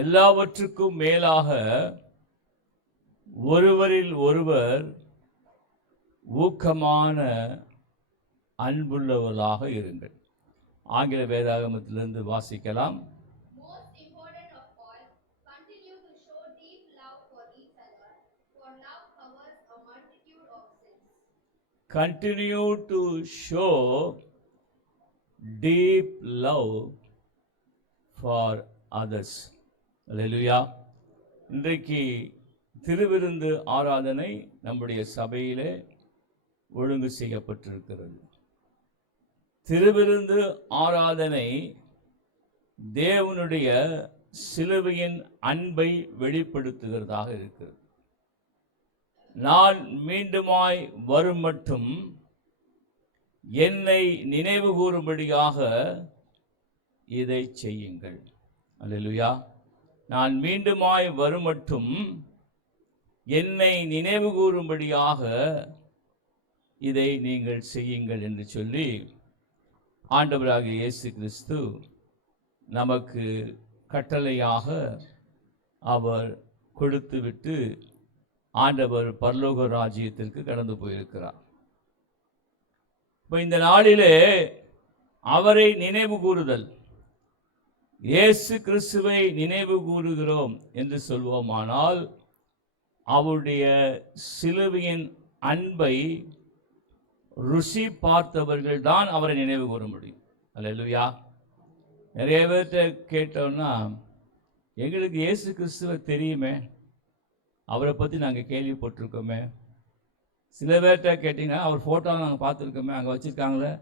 எல்லாவற்றுக்கும் மேலாக ஒருவரில் ஒருவர் ஊக்கமான அன்புள்ளவர்களாக இருங்கள். ஆங்கில வேதாகமத்திலிருந்து வாசிக்கலாம். Continue to show deep love for others. Hallelujah. இன்றைக்கு திருவிருந்து ஆராதனை நம்முடைய சபையிலே ஒழுங்கு செய்யப்பட்டிருக்கிறது. திருவிருந்து ஆராதனை தேவனுடைய சிலுவையின் அன்பை வெளிப்படுத்துகிறதாக இருக்கிறது. நான் மீண்டுமாய் வரும் மட்டும் என்னை நினைவு கூறும்படியாக இதை செய்யுங்கள். அல்லேலூயா. நான் மீண்டுமாய் வரும் மட்டும் என்னை நினைவு கூறும்படியாக இதை நீங்கள் செய்யுங்கள் என்று சொல்லி ஆண்டவராகிய இயேசு கிறிஸ்து நமக்கு கட்டளையாக அவர் கொடுத்துவிட்டு ஆண்டவர் பரலோக ராஜ்யத்திற்கு கடந்து போயிருக்கிறார். இப்போ இந்த நாளிலே அவரை நினைவு கூறுதல், இயேசு கிறிஸ்துவை நினைவு கூறுகிறோம் என்று சொல்வோமானால் அவருடைய சிலுவையின் அன்பை ருசி பார்த்தவர்கள் தான் அவரை நினைவு கூற முடியும். அல்லேலூயா. நிறைய பேர்கிட்ட கேட்டோம்னா எங்களுக்கு இயேசு கிறிஸ்துவை தெரியுமே, அவரை பற்றி நாங்கள் கேள்விப்பட்டிருக்கோமே. சில பேர்கிட்ட கேட்டிங்கன்னா அவர் ஃபோட்டோ நாங்கள் பார்த்துருக்கோமே, அங்கே வச்சுருக்காங்களே,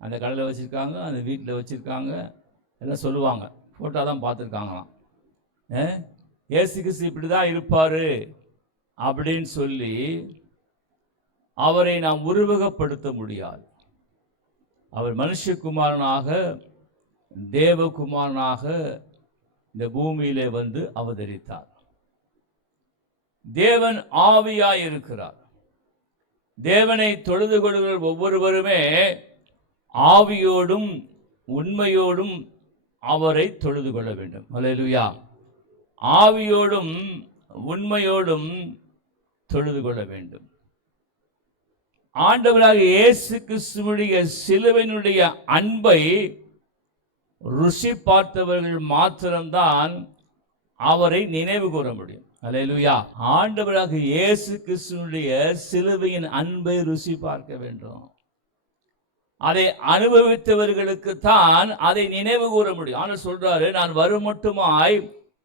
அந்த கடையில் வச்சுருக்காங்க, அந்த வீட்டில் வச்சுருக்காங்க, எல்லாம் சொல்லுவாங்க. ஃபோட்டோ தான் பார்த்துருக்காங்களாம். இயேசு கிறிஸ்து இப்படி தான் இருப்பார் அப்படின்னு சொல்லி அவரை நாம் உருவகப்படுத்த முடியாது. அவர் மனுஷகுமாரனாக தேவகுமாரனாக இந்த பூமியிலே வந்து அவதரித்தார். தேவன் ஆவியாய் இருக்கிறார். தேவனை தொழுது கொள்கிற ஒவ்வொருவருமே ஆவியோடும் உண்மையோடும் அவரை தொழுது கொள்ள வேண்டும். அல்லேலூயா. ஆவியோடும் உண்மையோடும் தொழுது கொள்ள வேண்டும். ஆண்டவராக இயேசு கிறிஸ்துவுடைய சிலுவையினுடைய அன்பை ருசி பார்த்தவர்கள் மாத்திரம்தான் அவரை நினைவு கூற முடியும். அல்லேலூயா. ஆண்டவராக இயேசு கிறிஸ்துவுடைய சிலுவையின் அன்பை ருசி பார்க்க வேண்டும். அதை அனுபவித்தவர்களுக்கு தான் அதை நினைவு கூற முடியும். ஆனால் சொல்றாரு, நான் வரும் மட்டுமாய்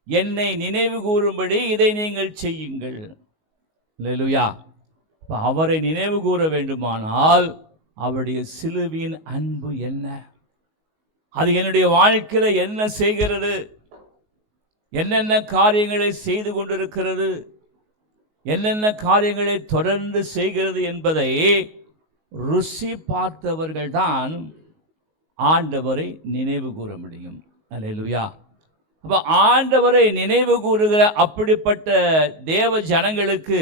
என்னை நினைவு கூறும்படி இதை நீங்கள் செய்யுங்கள். அல்லேலூயா. அவரை நினைவு கூற வேண்டுமானால் அவருடைய சிலுவையின் அன்பு என்ன, அது என்னுடைய வாழ்க்கையில என்ன செய்கிறது, என்னென்ன காரியங்களை செய்து கொண்டிருக்கிறது, என்னென்ன காரியங்களை தொடர்ந்து செய்கிறது என்பதை ருசி பார்த்தவர்கள் தான் ஆண்டவரை நினைவு கூற முடியும். அல்லேலூயா. அப்ப ஆண்டவரை நினைவு கூறுகிற அப்படிப்பட்ட தேவ ஜனங்களுக்கு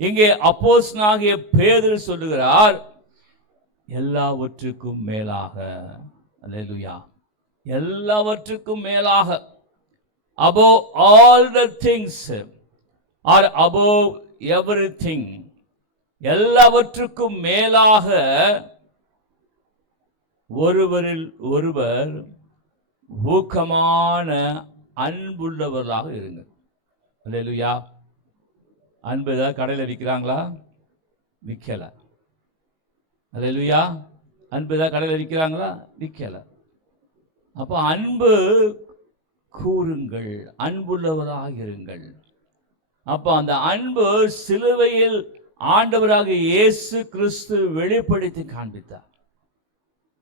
இங்கே அப்போஸ்தலனாகிய பேதுரு சொல்லுகிறார், எல்லாவற்றுக்கும் மேலாக. அல்லேலூயா. எல்லாவற்றுக்கும் மேலாக, above all the things or above everything, எல்லாவற்றுக்கும் மேலாக ஒருவரில் ஒருவர் ஊக்கமான அன்புள்ளவர்களாக இருங்க. அல்லேலூயா. அன்பு ஏதாவது கடையில் விற்கிறாங்களா? விற்கல. அல்லேலூயா. அன்பு ஏதாவது கடையில் விற்கிறாங்களா? விற்கல. அப்போ அன்பு கூறுங்கள், அன்புள்ளவராக இருங்கள். அப்போ அந்த அன்பு சிலுவையில் ஆண்டவராக இயேசு கிறிஸ்து வெளிப்படுத்தி காண்பித்தார்.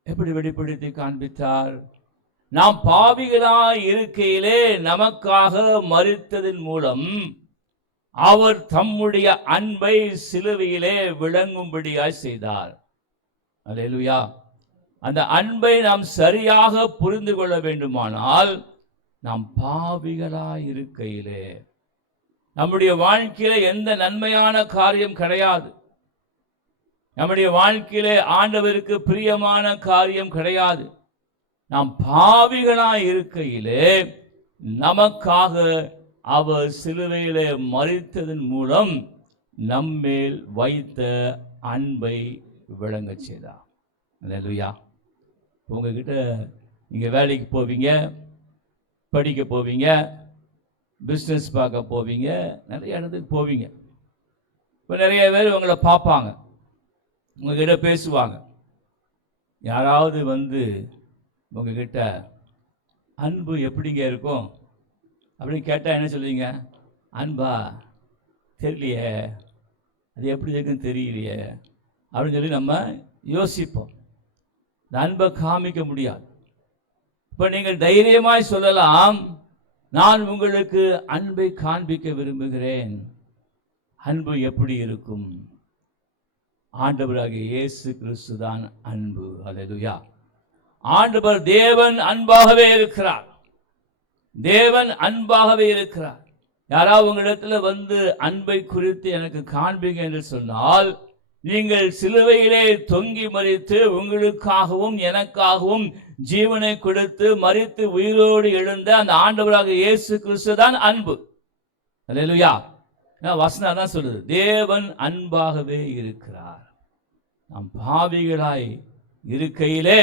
எப்படி வெளிப்படுத்தி காண்பித்தார்? நாம் பாவிகளாய் இருக்கையிலே நமக்காக மரித்ததின் மூலம் அவர் தம்முடைய அன்பை சிலுவையிலே விளங்கும்படியாய் செய்தார். அல்லேலூயா. அந்த அன்பை நாம் சரியாக புரிந்து கொள்ள வேண்டுமானால் நாம் பாவிகளாய் இருக்கையிலே நம்முடைய வாழ்க்கையில எந்த நன்மையான காரியம் கிடையாது. நம்முடைய வாழ்க்கையிலே ஆண்டவருக்கு பிரியமான காரியம் கிடையாது. நாம் பாவிகளாய் இருக்கையிலே நமக்காக அவர் சிலுவையிலே மரித்ததன் மூலம் நம்மேல் வைத்த அன்பை விளங்க செய்தார். அல்லேலூயா. உங்ககிட்ட நீங்கள் வேலைக்கு போவீங்க, படிக்க போவீங்க, பிஸ்னஸ் பார்க்க போவீங்க, நிறைய இடத்துக்கு போவீங்க. இப்போ நிறைய பேர் உங்களை பார்ப்பாங்க, உங்ககிட்ட பேசுவாங்க. யாராவது வந்து உங்ககிட்ட அன்பு எப்படிங்க இருக்கும் அப்படின்னு கேட்டால் என்ன சொல்லுவீங்க? அன்பா தெரியலையே, அது எப்படி இருக்குன்னு தெரியலையே அப்படின்னு சொல்லி நம்ம யோசிப்போம். இந்த அன்பை காமிக்க முடியாது. இப்போ நீங்கள் தைரியமாய் சொல்லலாம், நான் உங்களுக்கு அன்பை காண்பிக்க விரும்புகிறேன். அன்பு எப்படி இருக்கும்? ஆண்டவராகிய இயேசு கிறிஸ்து தான் அன்பு. அல்லேலூயா. ஆண்டவர் தேவன் அன்பாகவே இருக்கிறார். தேவன் அன்பாகவே இருக்கிறார். யாராவது உங்களிடத்தில் வந்து அன்பை குறித்து எனக்கு காண்பீங்க என்று சொன்னால், நீங்கள் சிலுவையிலே தொங்கி மரித்து உங்களுக்காகவும் எனக்காகவும் ஜீவனை கொடுத்து மரித்து உயிரோடு எழுந்த அந்த ஆண்டவராக இயேசு கிறிஸ்து தான் அன்பு. அல்லேலூயா. வசனம் தான் சொல்லுது, தேவன் அன்பாகவே இருக்கிறார். நாம் பாவிகளாய் இருக்கையிலே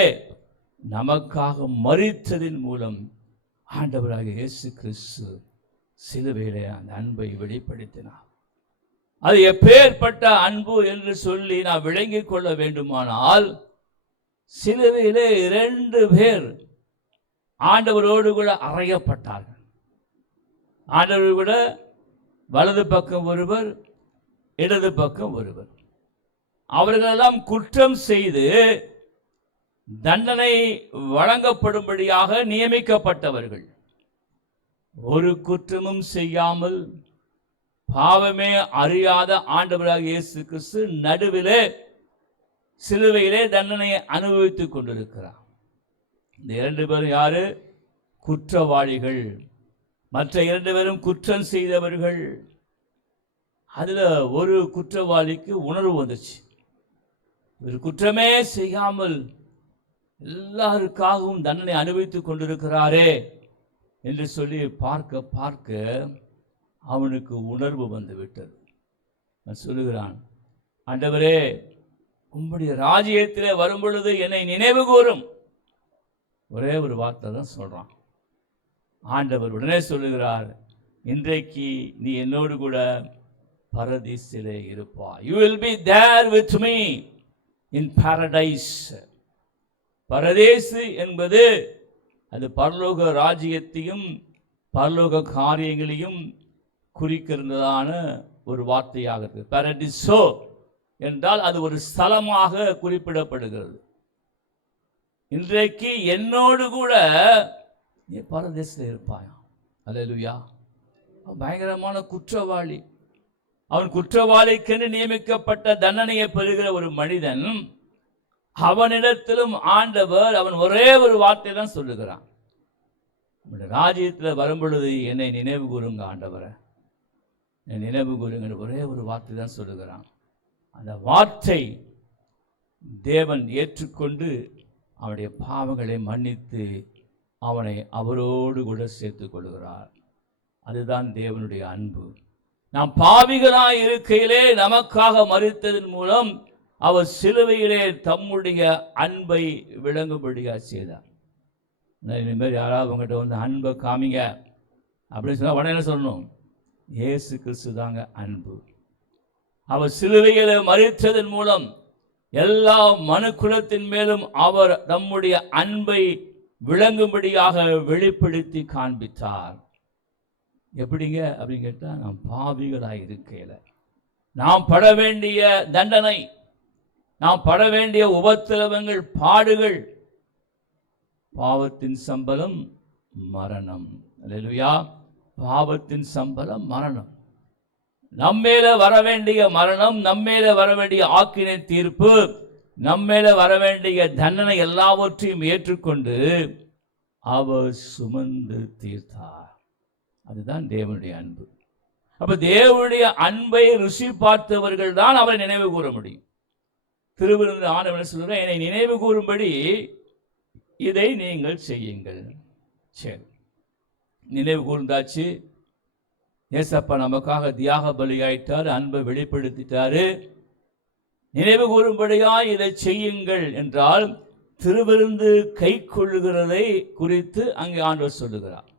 நமக்காக மரித்ததின் மூலம் ஆண்டவராக இயேசு கிறிஸ்து சிலுவையிலே அந்த அன்பை வெளிப்படுத்தினார். அது எப்பேற்பட்ட அன்பு என்று சொல்லி நாம் விளங்கிக் கொள்ள வேண்டுமானால், சிலுவையிலே 2 பேர் ஆண்டவரோடு கூட அறையப்பட்டார்கள். ஆண்டவரோடு கூட வலது பக்கம் ஒருவர், இடது பக்கம் ஒருவர். அவர்களெல்லாம் குற்றம் செய்து தண்டனை வழங்கப்படும்படியாக நியமிக்கப்பட்டவர்கள். ஒரு குற்றமும் செய்யாமல் பாவமே அறியாத ஆண்டவராக இயேசு கிறிஸ்து நடுவிலே சிலுவையிலே தண்டனையை அனுபவித்துக் கொண்டிருக்கிறார். இந்த 2 பேரும் யாரு? குற்றவாளிகள். மற்ற 2 பேரும் குற்றம் செய்தவர்கள். அதுல ஒரு குற்றவாளிக்கு உணர்வு வந்துச்சு, ஒரு குற்றமே செய்யாமல் எல்லாருக்காகவும் தண்டனை அனுபவித்துக் கொண்டிருக்கிறாரே என்று சொல்லி பார்க்க பார்க்க அவனுக்கு உணர்வு வந்து விட்டது. நான் சொல்லுகிறான், ஆண்டவரே, உம்முடைய ராஜ்யத்திலே வரும் பொழுது என்னை நினைவு கூரும். ஒரே ஒரு வார்த்தை தான் சொல்றான். ஆண்டவர் உடனே சொல்லுகிறார், இன்றைக்கு நீ என்னோடு கூட பரதீசிலே இருப்பாய். You will be there with me in paradise. பரதேசு என்பது அது பரலோக ராஜ்யத்தையும் பரலோக காரியங்களையும் குறிக்கிறதான ஒரு வார்த்தையாக இருக்கு. பாரடிசோ என்றால் அது ஒரு ஸ்தலமாக குறிப்பிடப்படுகிறது. இன்றைக்கு என்னோடு கூட நீ பரதேசில் இருப்பாயா? அல்லேலூயா. பயங்கரமான குற்றவாளி. அவன் குற்றவாளிக்கென்று நியமிக்கப்பட்ட தண்டனையை பெறுகிற ஒரு மனிதன். அவனிடத்திலும் ஆண்டவர் அவன் ஒரே ஒரு வார்த்தை தான் சொல்லுகிறான், ராஜ்யத்தில் வரும்பொழுது என்னை நினைவு கூறுங்க ஆண்டவரை, என்னை நினைவு கூறுங்க. ஒரே ஒரு வார்த்தை தான் சொல்லுகிறான். அந்த வார்த்தை தேவன் ஏற்றுக்கொண்டு அவனுடைய பாவங்களை மன்னித்து அவனை அவரோடு கூட சேர்த்துக் கொள்கிறார். அதுதான் தேவனுடைய அன்பு. நாம் பாவிகளாய் இருக்கையிலே நமக்காக மரித்ததன் மூலம் அவர் சிலுவையிலே தம்முடைய அன்பை விளங்கும்படியாக செய்தார். இனிமேல் யாராவது உங்கள்கிட்ட வந்து அன்பை காமிங்க அப்படின்னு சொன்னால் உடனே என்ன சொல்லணும்? இயேசு கிறிஸ்து தாங்க அன்பு. அவர் சிலுவையிலே மரித்ததன் மூலம் எல்லா மனுக்குலத்தின் மேலும் அவர் நம்முடைய அன்பை விளங்கும்படியாக வெளிப்படுத்தி காண்பித்தார். எப்படிங்க அப்படின்னு கேட்டால், நாம் பாவிகளாக இருக்கையில நாம் பட வேண்டிய தண்டனை, நாம் பட வேண்டிய உபத்திரவங்கள், பாடுகள், பாவத்தின் சம்பளம் மரணம். அல்லேலூயா. பாவத்தின் சம்பளம் மரணம். நம்மேல வர வேண்டிய மரணம், நம்மேல வர வேண்டிய ஆக்கினை தீர்ப்பு, நம்மேல வர வேண்டிய தண்டனை எல்லாவற்றையும் ஏற்றுக்கொண்டு அவர் சுமந்து தீர்த்தார். அதுதான் தேவனுடைய அன்பு. அப்ப தேவனுடைய அன்பை ருசி பார்த்தவர்கள் தான் அவரை நினைவு கூற முடியும். திருவிருந்து ஆண்டவர் சொல்ற, என்னை நினைவு கூறும்படி இதை நீங்கள் செய்யுங்கள். சரி, நினைவு கூர்ந்தாச்சு. ஏசப்பா நமக்காக தியாக பலியாயிட்டார், அன்பை வெளிப்படுத்திட்டாரு. நினைவு கூறும்படியாய் இதை செய்யுங்கள் என்றால் திருவிருந்து கை கொள்ளுகிறதை குறித்து அங்கே ஆண்டவர் சொல்லுகிறார்.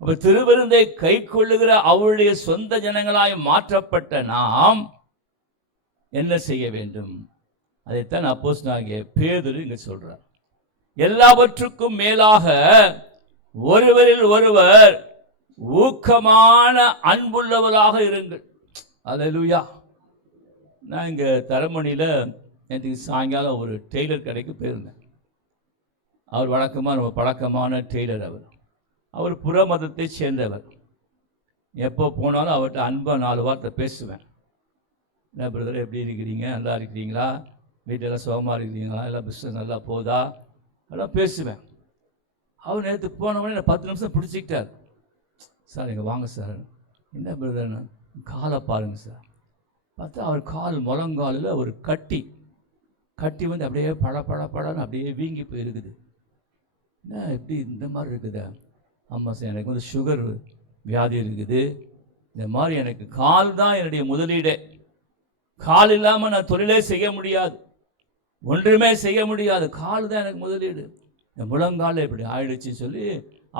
அப்ப திருவிருந்தை கை கொள்ளுகிற அவருடைய சொந்த ஜனங்களாய் மாற்றப்பட்ட நாம் என்ன செய்ய வேண்டும்? அதைத்தான் அப்போஸ்தலனாகிய பேதுரு இங்க சொல்றார். எல்லாவற்றுக்கும் மேலாக ஒருவரில் ஒருவர் ஊக்கமான அன்புள்ளவராக இருங்கள். அல்லேலூயா. நான் இங்க தரமணியில நேற்று சாயங்காலம் ஒரு டெய்லர் கடைக்கு போயிருந்தேன். அவர் வழக்கமாக ரொம்ப பழக்கமான டெய்லர். அவர் புற மதத்தை சேர்ந்தவர். எப்போ போனாலும் அவர்கிட்ட அன்பாக 4 வார்த்தை பேசுவேன். என்ன பிரதர், எப்படி இருக்கிறீங்க, நல்லா இருக்கிறீங்களா, வீட்டெல்லாம் சுகமாக இருக்கிறீங்களா, எல்லாம் பிஸ்னஸ் நல்லா போதா, எல்லாம் பேசுவேன். அவர் நேற்று போனவொடனே என்னை 10 நிமிஷம் பிடிச்சிக்கிட்டார். சார் இங்கே வாங்க சார். என்ன பிரதர்னு காலை பாருங்கள் சார். பார்த்தா அவர் கால் முழங்காலில் ஒரு கட்டி வந்து அப்படியே படன்னு அப்படியே வீங்கி போயிருக்குது. என்ன எப்படி இந்த மாதிரி இருக்குதா? ஆமாம் சார், எனக்கு வந்து சுகர் வியாதி இருக்குது. இந்த மாதிரி எனக்கு கால் தான் என்னுடைய முதலீடே. கால் இல்லாமல் நான் தொழிலே செய்ய முடியாது, ஒன்றுமே செய்ய முடியாது. கால் தான் எனக்கு முதலீடு. இந்த முழங்கால் இப்படி ஆயிடுச்சுன்னு சொல்லி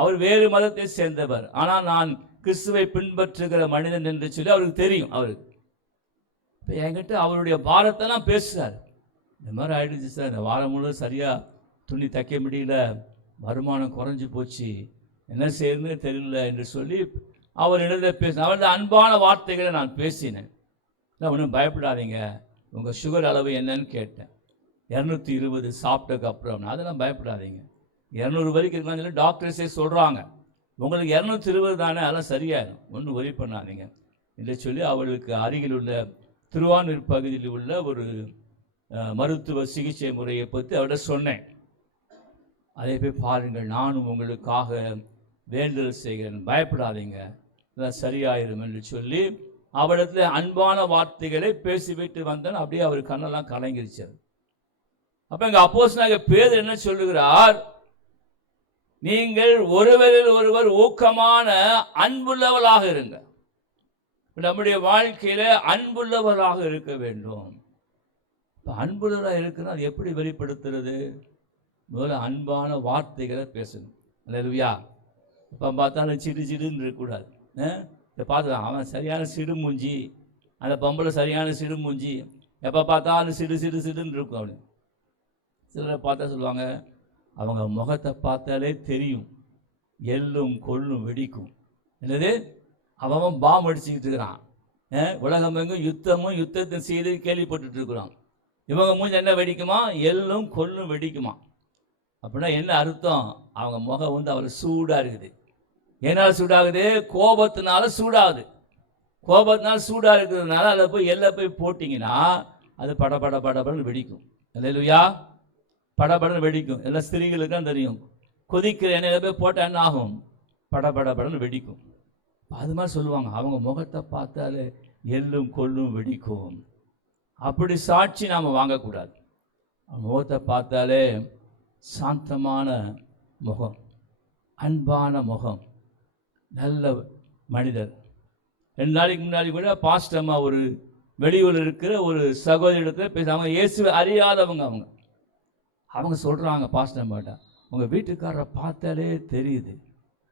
அவர் வேறு மதத்தை சேர்ந்தவர். ஆனால் நான் கிறிஸ்துவை பின்பற்றுகிற மனிதன் என்று சொல்லி அவருக்கு தெரியும். அவருக்கு இப்போ என்கிட்ட அவருடைய பாரத்தெல்லாம் பேசுகிறார். இந்த மாதிரி ஆயிடுச்சு சார், இந்த வாரம் முழுவதும் சரியாக துணி தைக்க முடியல, வருமானம் குறைஞ்சி போச்சு, என்ன செய்யணும்னு தெரியல என்று சொல்லி அவர் இடத்துல பேசினேன். அவருடைய அன்பான வார்த்தைகளை நான் பேசினேன். இல்லை ஒன்றும் பயப்படாதீங்க, உங்கள் சுகர் அளவு என்னன்னு கேட்டேன். 220 சாப்பிட்டதுக்கு அப்புறம். அதெல்லாம் பயப்படாதீங்க, 200 வரைக்கும் இருக்கான்னு சொல்லி டாக்டர்ஸே சொல்கிறாங்க. உங்களுக்கு 220 தானே, அதெல்லாம் சரியாயிடும், ஒன்றும் ஒரி பண்ணாதீங்க என்று சொல்லி அவர்களுக்கு அருகில் உள்ள திருவானூர் பகுதியில் உள்ள ஒரு மருத்துவ சிகிச்சை முறையை பற்றி அவர்கிட்ட சொன்னேன். அதை போய் பாருங்கள், நானும் உங்களுக்காக வேண்டுதல் செய்கிறேன், பயப்படாதீங்க, இதெல்லாம் சரியாயிரும் என்று சொல்லி அவரிடத்துல அன்பான வார்த்தைகளை பேசிவிட்டு வந்தேன். அப்படியே அவர் கண்ணெல்லாம் கலங்கிருச்சார். அப்போ எங்கள் அப்போஸ்தலனாகிய பேதுரு என்ன சொல்லுகிறார்? நீங்கள் ஒருவரில் ஒருவர் ஊக்கமான அன்புள்ளவர்களாக இருங்க. நம்முடைய வாழ்க்கையில அன்புள்ளவராக இருக்க வேண்டும். இப்போ அன்புள்ளவராக இருக்கிறது அது எப்படி வெளிப்படுத்துறது? முதல்ல அன்பான வார்த்தைகளை பேசணும். அல்லேலூயா. இப்போ பார்த்தாலும் சிடுன்னு இருக்கக்கூடாது. இதை பார்த்து அவன் சரியான சிடுமூஞ்சி, அந்த பொம்பளை சரியான சிடுமூஞ்சி, எப்போ பார்த்தாலும் சிடுன்னு இருக்கும். அப்படி சிலரை பார்த்தா சொல்லுவாங்க, அவங்க முகத்தை பார்த்தாலே தெரியும் எள்ளும் கொள்ளும் வெடிக்கும். என்னது, அவன் பாம் அடிச்சுக்கிட்டு இருக்கிறான். உலகம் எங்கும் யுத்தத்தின் செய்தி கேள்விப்பட்டு இருக்கிறான். இவங்க மூஞ்சி என்ன வெடிக்குமா? எள்ளும் கொள்ளும் வெடிக்குமா. அப்படின்னா என்ன அர்த்தம்? அவங்க முகம் வந்து அவர் சூடாக இருக்குது. என்னால் சூடாகுது? கோபத்தினால சூடாகுது. கோபத்தினால சூடாக இருக்கிறதுனால அதை போய் எல்லாம் போய் போட்டிங்கன்னா அது படபடன்னு வெடிக்கும். அல்லேலூயா. படபடன்னு வெடிக்கும். எல்லாம் ஸ்திரீகளுக்கு தான் தெரியும். கொதிக்கிற எண்ணெயில போய் போட்டால் என்ன ஆகும்? படபடன்னு வெடிக்கும். அது மாதிரி சொல்லுவாங்க, அவங்க முகத்தை பார்த்தாலே எள்ளும் கொள்ளும் வெடிக்கும். அப்படி சாட்சி நாம் வாங்கக்கூடாது. முகத்தை பார்த்தாலே சாந்தமான முகம், அன்பான முகம், நல்ல மனிதர். 2 நாளைக்கு முன்னாடி கூட பாஸ்டம்மா ஒரு வெளியூரில் இருக்கிற ஒரு சகோதரிடத்தில் பேசுகிறாங்க. இயேசுவை அறியாதவங்க. அவங்க சொல்கிறாங்க, பாஸ்டம்மாட்ட, உங்கள் வீட்டுக்காரரை பார்த்தாலே தெரியுது,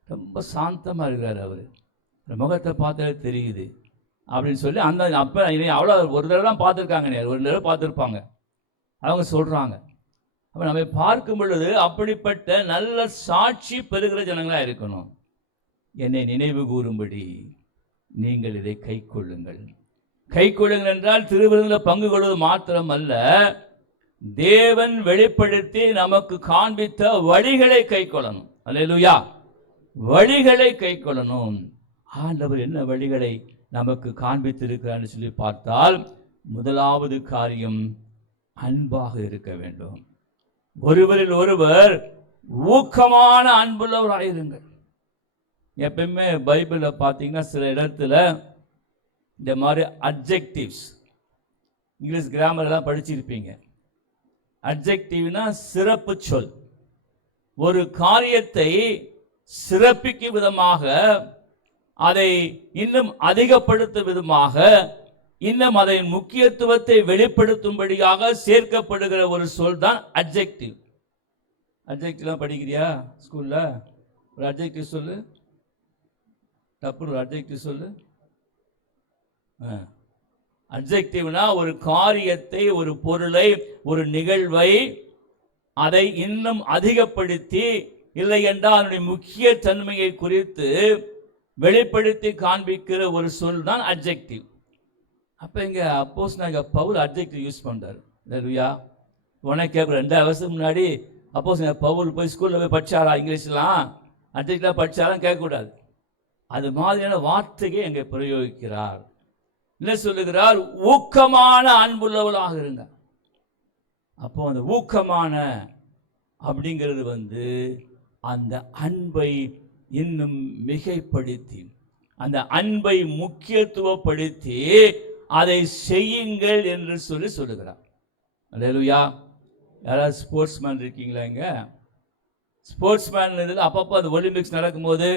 ரொம்ப சாந்தமாக இருக்கிறார், அவர் முகத்தை பார்த்தாலே தெரியுது அப்படின்னு சொல்லி அந்த அப்போ அவ்வளோ ஒரு தடவை தான் பார்த்துருக்காங்க, ஒரு தடவை பார்த்துருப்பாங்க. அவங்க சொல்கிறாங்க. அப்போ நம்ம பார்க்கும் பொழுது அப்படிப்பட்ட நல்ல சாட்சி பெறுகிற ஜனங்களாக இருக்கணும். என்னை நினைவு கூறும்படி நீங்கள் இதை கை கொள்ளுங்கள். கை கொள்ளுங்கள் என்றால் திருவிருந்தில் பங்கு கொள்வது மாத்திரம் அல்ல, தேவன் வெளிப்படுத்தி நமக்கு காண்பித்த வழிகளை கை கொள்ளணும். அல்லேலூயா. வழிகளை கை கொள்ளணும். ஆண்டவர் என்ன வழிகளை நமக்கு காண்பித்திருக்கிறான்னு சொல்லி பார்த்தால், முதலாவது காரியம் அன்பாக இருக்க வேண்டும். ஒருவரில் ஒருவர் ஊக்கமான அன்புள்ளவராயிருங்கள். எப்பயுமே பைபிளில் பார்த்தீங்கன்னா சில இடத்துல இந்த மாதிரி அட்ஜெக்டிவ்ஸ், இங்கிலீஷ் கிராமர்லாம் படிச்சிருப்பீங்க. அட்ஜெக்டிவ்னா சிறப்பு சொல். ஒரு காரியத்தை சிறப்பிக்கும் விதமாக, அதை இன்னும் அதிகப்படுத்தும் விதமாக, இன்னும் அதை முக்கியத்துவத்தை வெளிப்படுத்தும்படியாக சேர்க்கப்படுகிற ஒரு சொல் தான் அட்ஜெக்டிவ். அட்ஜெக்டிவ்லாம் படிக்கிறியா ஸ்கூல்ல? ஒரு அட்ஜெக்டிவ் சொல்லு, டப்புனு ஒரு அட்ஜெக்டிவ் சொல்லு. அட்ஜெக்டிவ்னா ஒரு காரியத்தை, ஒரு பொருளை, ஒரு நிகழ்வை அதை இன்னும் அதிகப்படுத்தி, இல்லை என்றால் அதனுடைய முக்கிய தன்மையை குறித்து வெளிப்படுத்தி காண்பிக்கிற ஒரு சொல் தான் அட்ஜெக்டிவ். அப்போ இங்கே அப்போஸ்தலனாகிய பவுல் அட்ஜெக்டிவ் யூஸ் பண்ணுறாரு. இல்லையா? உனக்கு கேட்குற 2000 வருஷத்துக்கு முன்னாடி அப்போஸ்தலனாகிய பவுல் போய் ஸ்கூலில் போய் படித்தாரா? இங்கிலீஷ்லாம் அட்ஜெக்டிவ்லாம் படித்தாலும் கேட்கக்கூடாது. அது மாதிரியான வார்த்தையை எங்கே பிரயோகிக்கிறார். என்ன சொல்லுகிறார்? ஊக்கமான அன்புள்ளவளாக இருங்க. அப்போ அந்த ஊக்கமான அப்படிங்கிறது அந்த அன்பை இன்னும் மிகைப்படுத்தி, அந்த அன்பை முக்கியத்துவப்படுத்தி அதை செய்யுங்கள் என்று சொல்லுகிறார். அல்லேலூயா. யாராவது ஸ்போர்ட்ஸ்மேன் இருக்கீங்களா? இங்க ஸ்போர்ட்ஸ்மேன் அப்பப்போ அந்த ஒலிம்பிக்ஸ் நடக்கும்போது,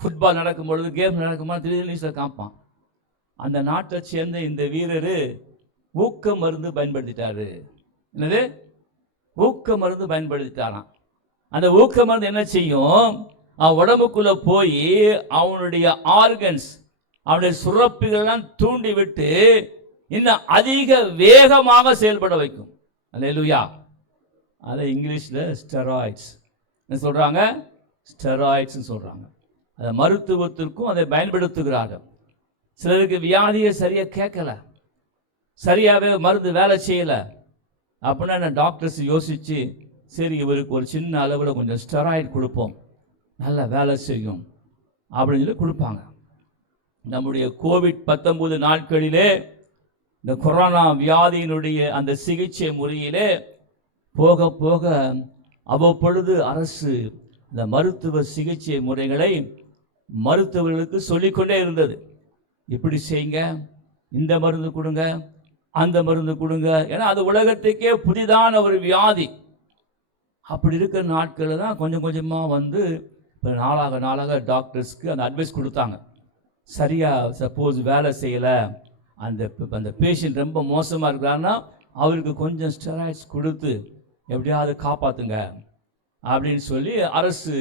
ஃபுட்பால் நடக்கும்பொழுது, கேம் நடக்கும்போது திடீர்னு நியூஸில் காப்பான். அந்த நாட்டை சேர்ந்த இந்த வீரர் ஊக்க மருந்து பயன்படுத்திட்டாரு. என்னது? ஊக்க மருந்து பயன்படுத்திட்டாராம். அந்த ஊக்க மருந்து என்ன செய்யும்? அவன் உடம்புக்குள்ள போய் அவனுடைய ஆர்கன்ஸ், அவனுடைய சுரப்பிகள்லாம் தூண்டி விட்டு இன்னும் அதிக வேகமாக செயல்பட வைக்கும். அல்லேலூயா. அதை இங்கிலீஷில் ஸ்டெராய்ட்ஸ் என்ன சொல்கிறாங்க? ஸ்டெராய்ட்ஸ்ன்னு சொல்கிறாங்க. அதை மருத்துவத்திற்கும் அதை பயன்படுத்துகிறார்கள். சிலருக்கு வியாதியை சரியாக கேட்கல, சரியாகவே மருந்து வேலை செய்யலை அப்படின்னா டாக்டர்ஸ் யோசித்து, சரி இவருக்கு ஒரு சின்ன அளவில் கொஞ்சம் ஸ்டெராய்டு கொடுப்போம், நல்லா வேலை செய்யும் அப்படின்னு சொல்லி கொடுப்பாங்க. நம்முடைய கோவிட்-19 நாட்களிலே, இந்த கொரோனா வியாதியினுடைய அந்த சிகிச்சை முறையிலே போக போக அவ்வப்பொழுது அரசு இந்த மருத்துவ சிகிச்சை முறைகளை மருத்துவர்களுக்கு சொல்லிக்கொண்டே இருந்தது. இப்படி செய்யுங்க, இந்த மருந்து கொடுங்க, அந்த மருந்து கொடுங்க. ஏன்னா அது உலகத்துக்கே புதிதான ஒரு வியாதி. அப்படி இருக்கிற நாட்களில் தான் கொஞ்சம் கொஞ்சமாக இப்போ நாளாக டாக்டர்ஸ்க்கு அந்த அட்வைஸ் கொடுத்தாங்க. சரியாக சப்போஸ் வேலை செய்யலை, அந்த பேஷண்ட் ரொம்ப மோசமாக இருக்கிறாருன்னா அவருக்கு கொஞ்சம் ஸ்டெராய்ட்ஸ் கொடுத்து எப்படியாவது காப்பாற்றுங்க அப்படின்னு சொல்லி அரசு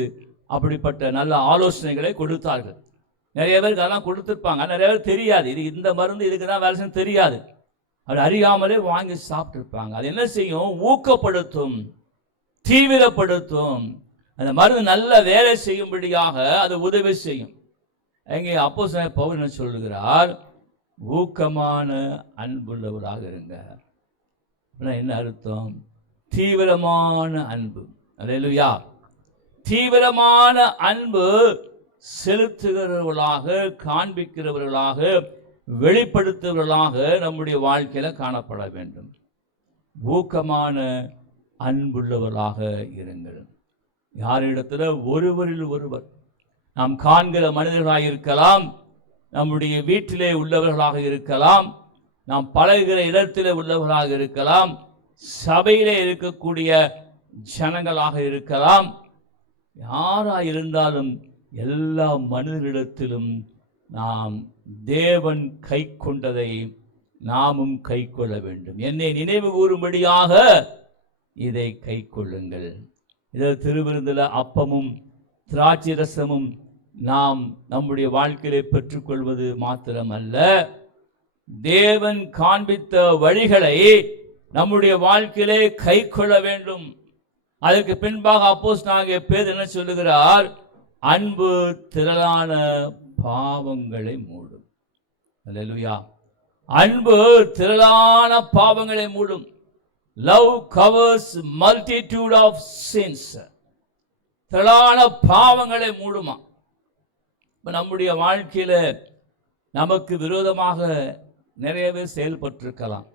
அப்படிப்பட்ட நல்ல ஆலோசனைகளை கொடுத்தார்கள். நிறைய பேருக்கு அதெல்லாம் கொடுத்துருப்பாங்க. நிறைய பேர் தெரியாது, இது இந்த மருந்து இதுக்கு தான் வேலை செய்யணும் தெரியாது. அது அறியாமலே வாங்கி சாப்பிட்டுருப்பாங்க. அது என்ன செய்யும்? ஊக்கப்படுத்தும், தீவிரப்படுத்தும். அந்த மருந்து நல்ல வேலை செய்யும்படியாக அது உதவி செய்யும். எங்கே அப்போஸ்தலனாகிய பவுல் என்ன சொல்லுகிறார்? ஊக்கமான அன்புள்ளவராக இருங்க. என்ன அர்த்தம்? தீவிரமான அன்பு. அல்லேலூயா. தீவிரமான அன்பு செலுத்துகிறவர்களாக, காண்பிக்கிறவர்களாக, வெளிப்படுத்துகிறவர்களாக நம்முடைய வாழ்க்கையில காணப்பட வேண்டும். ஊக்கமான அன்புள்ளவர்களாக இருங்கள். யாரிடத்துல? ஒருவரில் ஒருவர். நாம் காண்கிற மனிதர்களாக இருக்கலாம், நம்முடைய வீட்டிலே உள்ளவர்களாக இருக்கலாம், நாம் பழகுகிற இடத்திலே உள்ளவர்களாக இருக்கலாம், சபையிலே இருக்கக்கூடிய ஜனங்களாக இருக்கலாம். யாராக இருந்தாலும் எல்லா மனிதரிடத்திலும் நாம் தேவன் கை கொண்டதை நாமும் கை கொள்ள வேண்டும். என்னை நினைவு கூறும்படியாக இதை கை கொள்ளுங்கள். இதை திருவிருந்தில் அப்பமும் திராட்சை ரசமும் நாம் நம்முடைய வாழ்க்கையிலே பெற்றுக்கொள்வது மாத்திரமல்ல, தேவன் காண்பித்த வழிகளை நம்முடைய வாழ்க்கையிலே கை கொள்ள வேண்டும். அதற்கு பின்பாக அப்போஸ்தலனாகிய பேதுரு என்ன சொல்லுகிறார்? அன்பு திரளான பாவங்களை மூடும். அல்லேலூயா. அன்பு திரளான பாவங்களை மூடும். Love covers multitude of sins. திரளான பாவங்களை மூடுமா. நம்முடைய வாழ்க்கையில நமக்கு விரோதமாக நிறையவே செயல்பட்டிருக்கலாம்,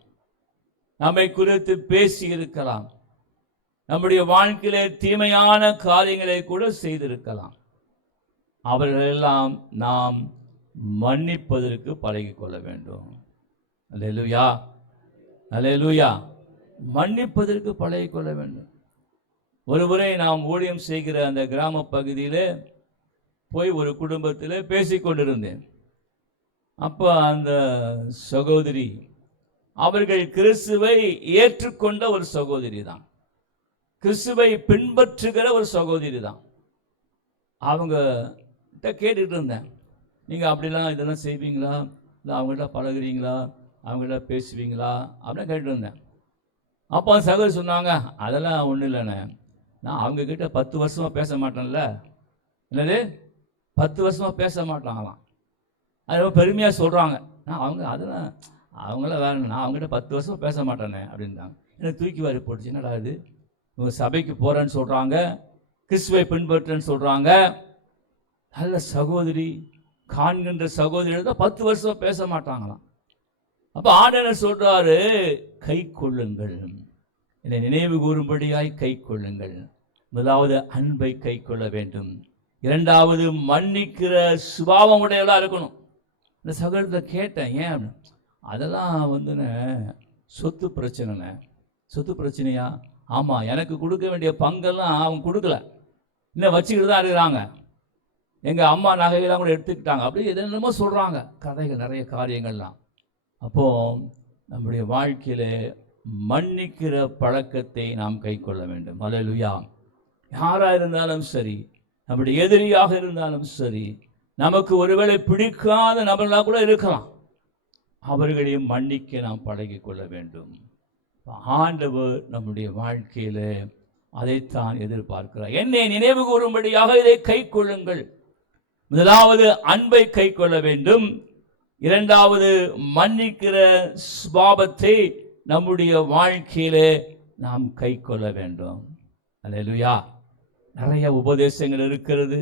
நம்மை குறித்து பேசி இருக்கலாம், நம்முடைய வாழ்க்கையிலே தீமையான காரியங்களை கூட செய்திருக்கலாம். அவர்களெல்லாம் நாம் மன்னிப்பதற்கு பழகிக்கொள்ள வேண்டும். அல்லேலூயா, அல்லேலூயா. மன்னிப்பதற்கு பழகிக்கொள்ள வேண்டும். ஒருமுறை நாம் ஊழியம் செய்கிற அந்த கிராம பகுதியில் போய் ஒரு குடும்பத்தில் பேசிக்கொண்டிருந்தேன். அப்போ அந்த சகோதரி அவர்கள் கிறிஸ்துவை ஏற்றுக்கொண்ட ஒரு சகோதரி தான், கிறிஸ்துவை பின்பற்றுகிற ஒரு சகோதரி தான். அவங்க கேட்டுட்டு இருந்தேன், நீங்கள் அப்படிலாம் இதெல்லாம் செய்வீங்களா, இல்லை அவங்கள்ட்ட பழகுறீங்களா, அவங்கள்ட்ட பேசுவீங்களா அப்படின்னு கேட்டுட்டு இருந்தேன். அப்போ அந்த சகோதரி சொன்னாங்க, அதெல்லாம் ஒன்றும் இல்லைண்ணே, நான் அவங்கக்கிட்ட 10 வருஷமாக பேச மாட்டேன்ல. என்னது 10 வருஷமாக பேச மாட்டாங்களாம். அது ரொம்ப பெருமையாக சொல்கிறாங்க. நான் அதெல்லாம் அவங்களாம் வேற, நான் அவங்ககிட்ட 10 வருஷமாக பேச மாட்டேனே அப்படின்ட்டாங்க. எனக்கு தூக்கி வாரி போட்டுச்சு. என்னடா இது, இவங்க சபைக்கு போகிறேன்னு சொல்கிறாங்க, கிறிஸ்துவை பின்பற்றுன்னு சொல்கிறாங்க, நல்ல சகோதரி காண்கின்ற சகோதரிகள் தான் 10 வருஷம் பேச மாட்டாங்களாம். அப்போ ஆண்டவர் சொல்கிறாரு, கை கொள்ளுங்கள், என்னை நினைவு கூறும்படியாய் கை கொள்ளுங்கள். முதலாவது அன்பை கை கொள்ள வேண்டும், இரண்டாவது மன்னிக்கிற சுபாவம் உடையவளாக இருக்கணும். இந்த சகோதரத்தை கேட்டேன், ஏன் அதெல்லாம் சொத்து பிரச்சனைண்ணே. சொத்து பிரச்சனையா? ஆமாம், எனக்கு கொடுக்க வேண்டிய பங்கெல்லாம் அவங்க கொடுக்கல, இன்னும் வச்சுக்கிட்டு தான் இருக்கிறாங்க. எங்கள் அம்மா நகையெல்லாம் கூட எடுத்துக்கிட்டாங்க, அப்படி என்னென்னமோ சொல்கிறாங்க, கதைகள், நிறைய காரியங்கள்லாம். அப்போது நம்முடைய வாழ்க்கையில் மன்னிக்கிற பழக்கத்தை நாம் கை கொள்ள வேண்டும். அல்லேலூயா. யாராக இருந்தாலும் சரி, நம்முடைய எதிரியாக இருந்தாலும் சரி, நமக்கு ஒருவேளை பிடிக்காத நபர்களாக கூட இருக்கலாம், அவர்களையும் மன்னிக்க நாம் பழகி கொள்ள வேண்டும். ஆண்டவர் நம்முடைய வாழ்க்கையில் அதைத்தான் எதிர்பார்க்கிறார். என்னை நினைவு கூறும்படியாக இதை கை கொள்ளுங்கள். முதலாவது அன்பை கை கொள்ள வேண்டும், இரண்டாவது மன்னிக்கிற சுபாவத்தை நம்முடைய வாழ்க்கையிலே நாம் கை கொள்ள வேண்டும். அல்லேலூயா. நிறைய உபதேசங்கள் இருக்கிறது,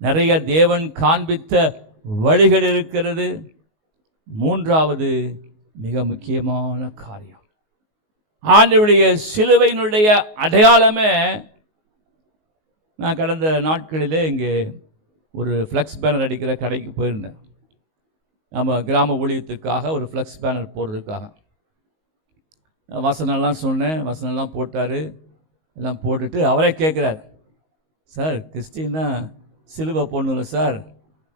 நிறைய தேவன் காண்பித்த வழிகள் இருக்கிறது. மூன்றாவது மிக முக்கியமான காரியம், ஆண்டவருடைய சிலுவையினுடைய அடையாளமே. நான் கடந்த நாட்களிலே இங்கே ஒரு ஃப்ளெக்ஸ் பேனர் அடிக்கிற கடைக்கு போயிருந்தேன், நம்ம கிராம ஊழியத்துக்காக ஒரு ஃப்ளெக்ஸ் பேனர் போடுறதுக்காக. வசனம்லாம் சொன்னேன், வசனம்லாம் போட்டார், எல்லாம் போட்டுட்டு அவரே கேட்குறார், சார் கிறிஸ்டின்னா சிலுவை போடணும்ல சார்,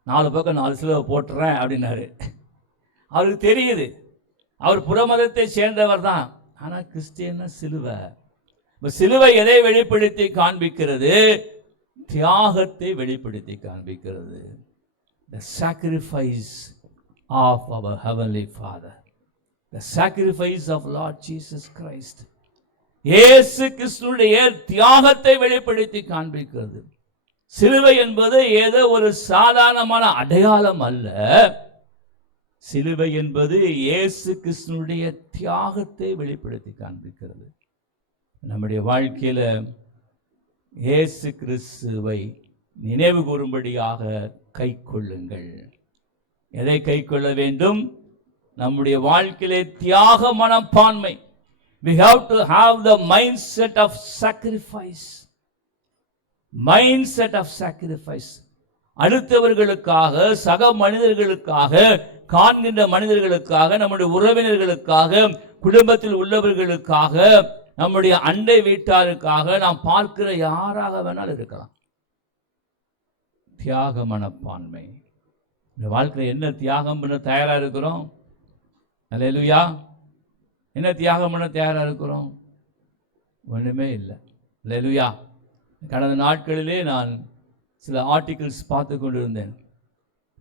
4 பக்கம் 4 சிலுவை போட்டுறேன் அப்படின்னாரு. அவருக்கு தெரியுது, அவர் புறமதத்தை சேர்ந்தவர் தான், ஆனால் கிறிஸ்டியன்னா சிலுவை. இப்போ சிலுவை எதை வெளிப்படுத்தி காண்பிக்கிறது? தியாகத்தை வெளிப்படுத்தி காண்பிக்கிறது. The sacrifice of our heavenly Father, the sacrifice of Lord Jesus Christ. இயேசு கிறிஸ்துவினுடைய தியாகத்தை வெளிப்படுத்தி காண்பிக்கிறது. சிலுவை என்பது ஏதோ ஒரு சாதாரணமான அடையாளம் அல்ல, சிலுவை என்பது இயேசு கிறிஸ்துவினுடைய தியாகத்தை வெளிப்படுத்தி காண்பிக்கிறது. நம்முடைய வாழ்க்கையில இயேசு கிறிஸ்துவை நினைவு கூறும்படியாக கை கொள்ளுங்கள். எதை கை கொள்ள வேண்டும்? நம்முடைய வாழ்க்கையிலே தியாக மனப்பான்மை. We have to have the mindset of sacrifice. Mindset of sacrifice. அடுத்தவர்களுக்காக, சக மனிதர்களுக்காக, காண்கின்ற மனிதர்களுக்காக, நம்முடைய உறவினர்களுக்காக, குடும்பத்தில் உள்ளவர்களுக்காக, நம்முடைய அண்டை வீட்டாருக்காக, நாம் பார்க்கிற யாராக வேணாலும் இருக்கலாம். தியாக மனப்பான்மை. இந்த வாழ்க்கையில் என்ன தியாகம் பண்ண தயாராக இருக்கிறோம்? அல்லேலூயா. என்ன தியாகம் பண்ண தயாராக இருக்கிறோம்? ஒன்றுமே இல்லை. அல்லேலூயா. கடந்த நாட்களிலே நான் சில ஆர்டிகிள்ஸ் பார்த்து கொண்டு இருந்தேன்.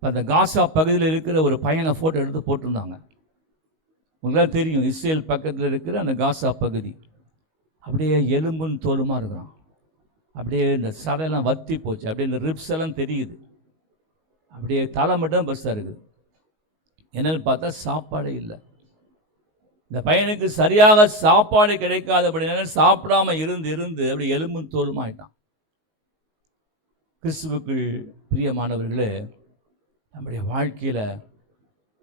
அந்த காசா பகுதியில் இருக்கிற ஒரு பையனை ஃபோட்டோ எடுத்து போட்டிருந்தாங்க. உங்களுக்கு தெரியும், இஸ்ரேல் பக்கத்தில் இருக்கிற அந்த காசா பகுதி அப்படியே எலும்புன்னு தோலுமா இருக்கிறான். அப்படியே இந்த சதையெல்லாம் வத்தி போச்சு, அப்படியே இந்த ரிப்ஸ் எல்லாம் தெரியுது, அப்படியே தலை மட்டும் பஸ்ஸாக இருக்குது. என்னன்னு பார்த்தா சாப்பாடு இல்லை. இந்த பையனுக்கு சரியாக சாப்பாடு கிடைக்காதபடினால சாப்பிடாம இருந்து இருந்து அப்படி எலும்பும் தோலுமாயிட்டான். கிறிஸ்துவுக்கு பிரியமானவர்களே, நம்முடைய வாழ்க்கையில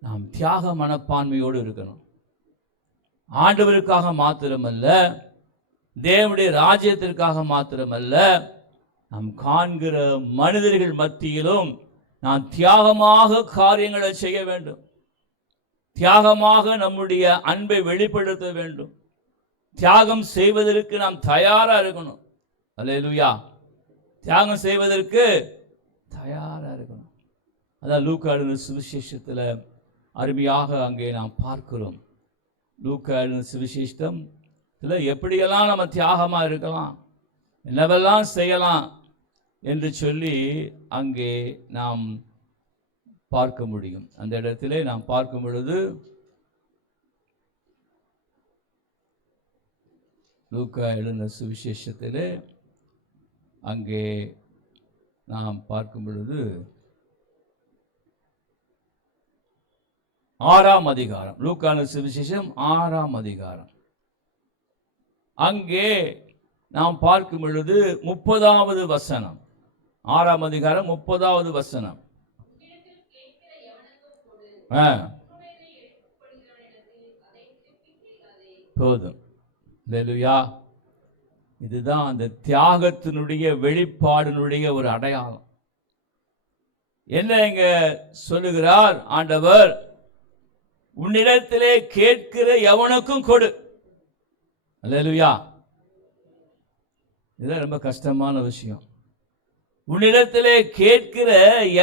நாம் தியாக மனப்பான்மையோடு இருக்கணும். ஆண்டவருக்காக மாத்திரமல்ல, தேவனுடைய ராஜ்யத்திற்காக மாத்திரமல்ல, நாம் காண்கிற மனிதர்கள் மத்தியிலும் நாம் தியாகமாக காரியங்களை செய்ய வேண்டும். தியாகமாக நம்முடைய அன்பை வெளிப்படுத்த வேண்டும். தியாகம் செய்வதற்கு நாம் தயாரா இருக்கணும். அல்லேலூயா. தியாகம் செய்வதற்கு தயாராக இருக்கணும். அதான் லூக்கா எழுதின சுவிசேஷத்தில் அருமையாக அங்கே நாம் பார்க்கிறோம். லூக்கா எழுதின சுவிசேஷத்தில் எப்படியெல்லாம் நம்ம தியாகமாக இருக்கலாம், என்னவெல்லாம் செய்யலாம் என்று சொல்லி அங்கே நாம் பார்க்க முடியும். அந்த இடத்திலே நாம் பார்க்கும் பொழுது லூக்கா எழுதின சுவிசேஷத்திலே அங்கே நாம் பார்க்கும் பொழுது 6ஆம் அதிகாரம், லூக்கான சுவிசேஷம் 6ஆம் அதிகாரம், அங்கே நாம் பார்க்கும் பொழுது 30வது வசனம். 6ஆம் அதிகாரம் 30வது வசனம். போதும். அல்லேலூயா. இதுதான் அந்த தியாகத்தினுடைய வெளிப்பாடினுடைய ஒரு அடையாளம். என்ன இங்க சொல்லுகிறார் ஆண்டவர்? உன்னிடத்திலே கேட்கிற எவனுக்கும் கொடு. அல்லேலூயா. இதுதான் ரொம்ப கஷ்டமான விஷயம். உன்னிடத்திலே கேட்கிற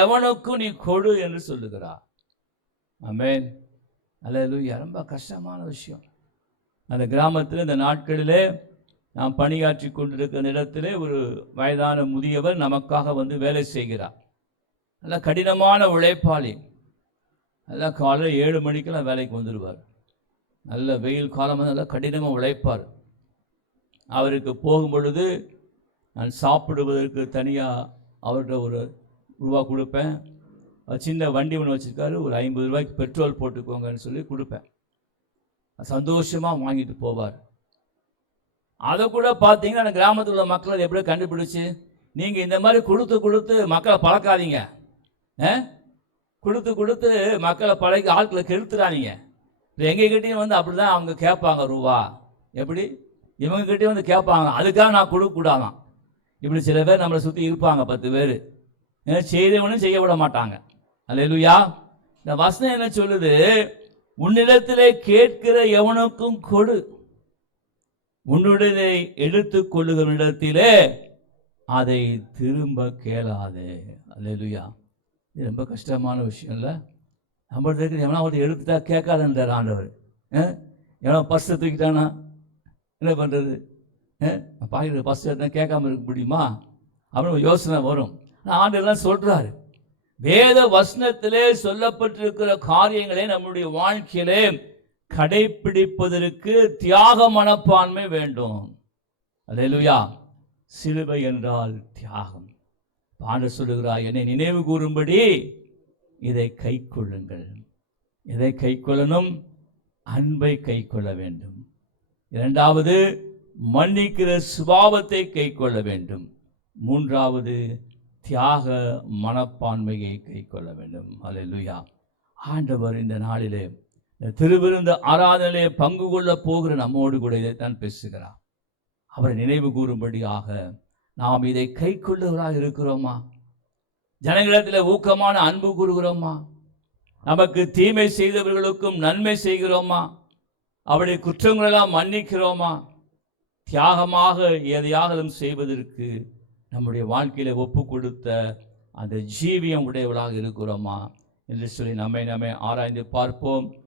எவனுக்கும் நீ கொடு என்று சொல்லுகிறார். ஆமென். அல்லேலூயா. ரொம்ப கஷ்டமான விஷயம். அந்த கிராமத்தில் இந்த நாட்களிலே நாம் பணியாற்றி கொண்டிருக்கிற இடத்திலே ஒரு வயதான முதியவர் நமக்காக வந்து வேலை செய்கிறார். நல்ல கடினமான உழைப்பாளி. நல்லா காலையில் 7 மணிக்கெல்லாம் வேலைக்கு வந்துடுவார். நல்ல வெயில் காலமாக நல்லா கடினமாக உழைப்பார். அவருக்கு போகும் பொழுது நான் சாப்பிடுவதற்கு தனியாக அவர்கிட்ட ஒரு ரூபா கொடுப்பேன். சின்ன வண்டி ஒன்று வச்சுருக்காரு, ஒரு 50 ரூபாய்க்கு பெட்ரோல் போட்டுக்கோங்கன்னு சொல்லி கொடுப்பேன். சந்தோஷமாக வாங்கிட்டு போவார். அதை கூட பார்த்தீங்கன்னா அந்த கிராமத்தில் உள்ள மக்களை எப்படியோ கண்டுபிடிச்சி, நீங்கள் இந்த மாதிரி கொடுத்து மக்களை பழக்காதீங்க, கொடுத்து மக்களை பழகி ஆட்களை கெடுத்துறாதீங்க. எங்ககிட்டையும் வந்து அப்படி தான் அவங்க கேட்பாங்க ரூபா. எப்படி இவங்ககிட்டையும் வந்து கேட்பாங்க, அதுக்காக நான் கொடுக்கக்கூடாதான். இப்படி சில பேர் நம்மளை சுற்றி இருப்பாங்க, 10 பேர். ஏன்னா செய்தவனும் செய்ய விட மாட்டாங்க. அல்லேலூயா. இந்த வசனம் என்ன சொல்லுது? உன்னிடத்திலே கேட்கிற எவனுக்கும் கொடு, உன்னுடைய எடுத்துக் கொள்ளுகிறவனிடத்திலே அதை திரும்ப கேளாதே. அல்லேலூயா. இது ரொம்ப கஷ்டமான விஷயம் இல்லை? நம்ம இருக்கிற எவனா ஒரு எடுத்துட்டா கேட்காதுன்றார் ஆண்டவர். எவனா பர்ஸை தூக்கிட்டானா என்ன பண்ணுறது? பாக்கிற பர்ஸ் எடுத்தா கேட்காம இருக்க முடியுமா? அப்படின்னு யோசனை வரும். ஆண்டவர்லாம் சொல்கிறாரு, வேத வசனத்திலே சொல்லப்பட்டிருக்கிற காரியங்களை நம்முடைய வாழ்க்கையிலே கடைப்பிடிப்பதற்கு தியாக மனப்பான்மை வேண்டும். அல்லேலூயா. சிலுவை என்றால் தியாகம். ஆண்டவர் சொல்லுகிறார், என்னை நினைவு கூறும்படி இதை கை கொள்ளுங்கள். இதை கை கொள்ளணும், அன்பை கை கொள்ள வேண்டும். 2வது மன்னிக்கிற சுபாவத்தை கை கொள்ள வேண்டும். 3வது தியாக மனப்பான்மையை கை கொள்ள வேண்டும். அல்லேலூயா. ஆண்டவர் இந்த நாளிலே திருவிருந்து ஆராதனையிலே பங்கு கொள்ள போகிற நம்மோடு கூட இதைத்தான் பேசுகிறார். அவரை நினைவு கூறும்படியாக நாம் இதை கை கொள்ளுவராக இருக்கிறோமா? ஜனங்களிடத்தில் ஊக்கமான அன்பு கூறுகிறோமா? நமக்கு தீமை செய்தவர்களுக்கும் நன்மை செய்கிறோமா? அவருடைய குற்றங்களெல்லாம் மன்னிக்கிறோமா? தியாகமாக எதையாகலும் செய்வதற்கு நம்முடைய வாழ்க்கையில ஒப்பு கொடுத்த அந்த ஜீவியம் உடையவளாக இருக்கிறோமா என்று சொல்லி நம்மை ஆராய்ந்து பார்ப்போம்.